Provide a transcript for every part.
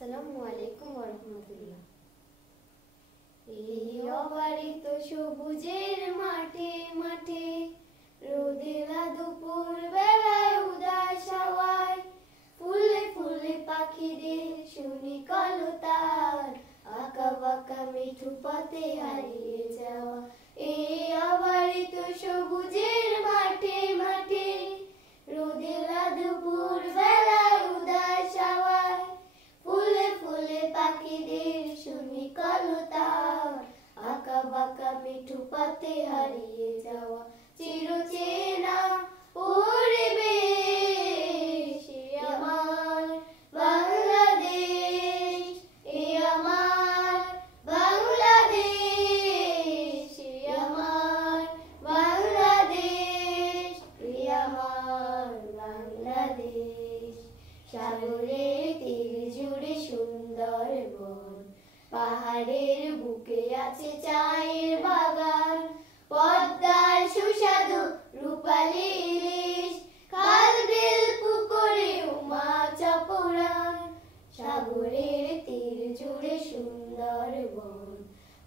আসসালামু আলাইকুম ওয়া রাহমাতুল্লাহ। এই অবারিত সবুজের মাঠে মাঠে রোদেলা দুপুর বেলায় উদাস হাওয়ায় ফুলে ফুলে পাখিদের শুনি কলতার আঁকা বাঁকা মিঠু পথে হারিয়ে যাওয়া। এই অবারিত সবুজের মাঠে মাঠে রোদেলা দুপুর বেলায় উদাস হাওয়ায় ফুলে ফুলে পাখিদের শুনি কলতার আঁকা বাঁকা মিঠু পথে হারিয়ে যাওয়া। চিরচেনা পরিবেশ আমার বাংলাদেশ, এ আমার বাংলাদেশ, এ আমার বাংলাদেশ, এ আমার বাংলাদেশ। সাগরের তীর জুড়ে সুন্দর বন, পাহাড়ের বুকে আছে চায়ের বাগান, পদ্মার সুস্বাদু রূপালী ইলিশ, খাল বিল পুকুরে মাছ অপরাণ। সাগরের তীর জুড়ে সুন্দর বন,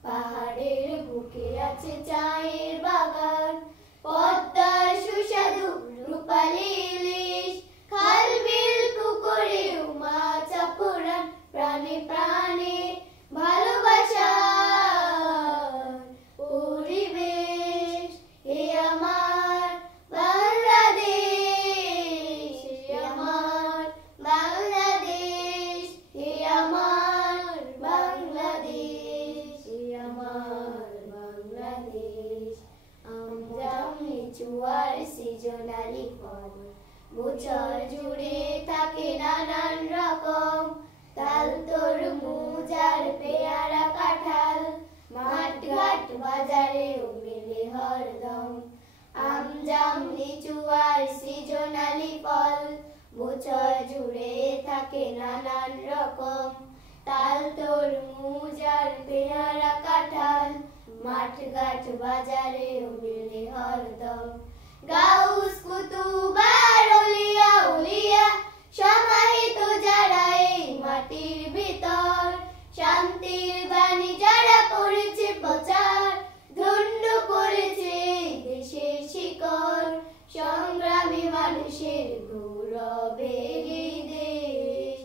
পাহাড়ের বুকে আছে চায়ের বাগান, পদ্মার সুস্বাদু রূপালী ইলিশ, খাল বিল পুকুরে মাছ অপরাণ। প্রাণে প্রাণে ভালোবাসার পরিবেশ, এ আমার বাংলাদেশ, এ আমার বাংলাদেশ, এ আমার বাংলাদেশ, এ আমার বাংলাদেশ। আমজাম লিচু আর সৃজনালি ফল বছর জুড়ে থাকে নানান রকম, তাল তরমুজ আর পেয়ারা কাঁঠাল মাঠ ঘাট বাজারেও মেলে হরদম। আমজাম লিচু আর সৃজনালি ফল বছর জুড়ে থাকে নানান রকম, তাল তরমুজ আর পেয়ারা কাঁঠাল মাঠ ঘাট বাজারেও মেলে হরদম। গাউস কুতুব আর আউলিয়া উলিয়া সমাহিত যারা এই মাটির ভিতর, শান্তির বাণী যারা করেছে প্রচার, ধন্য করেছে দেশের শিকড়, সংগ্রামী মানুষের গৌরবেরই দেশ।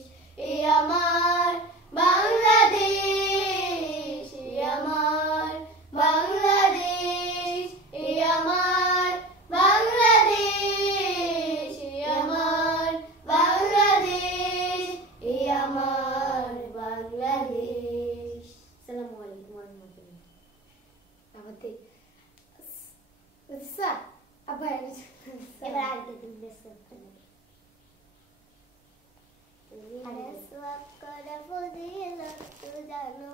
এ আমার বাংলাদেশ, এ আমার বাংলাদেশ, এ আমার বাংলাদেশ, এ আমার বাংলাদেশ, এ আমার বাংলাদেশ। আসসালামু আলাইকুম ওয়া রাহমাতুল্লাহ। আমাদের স্যার আবার এবার আগে দিন বেসব আরে সওয়াব করে ফজিলত জানো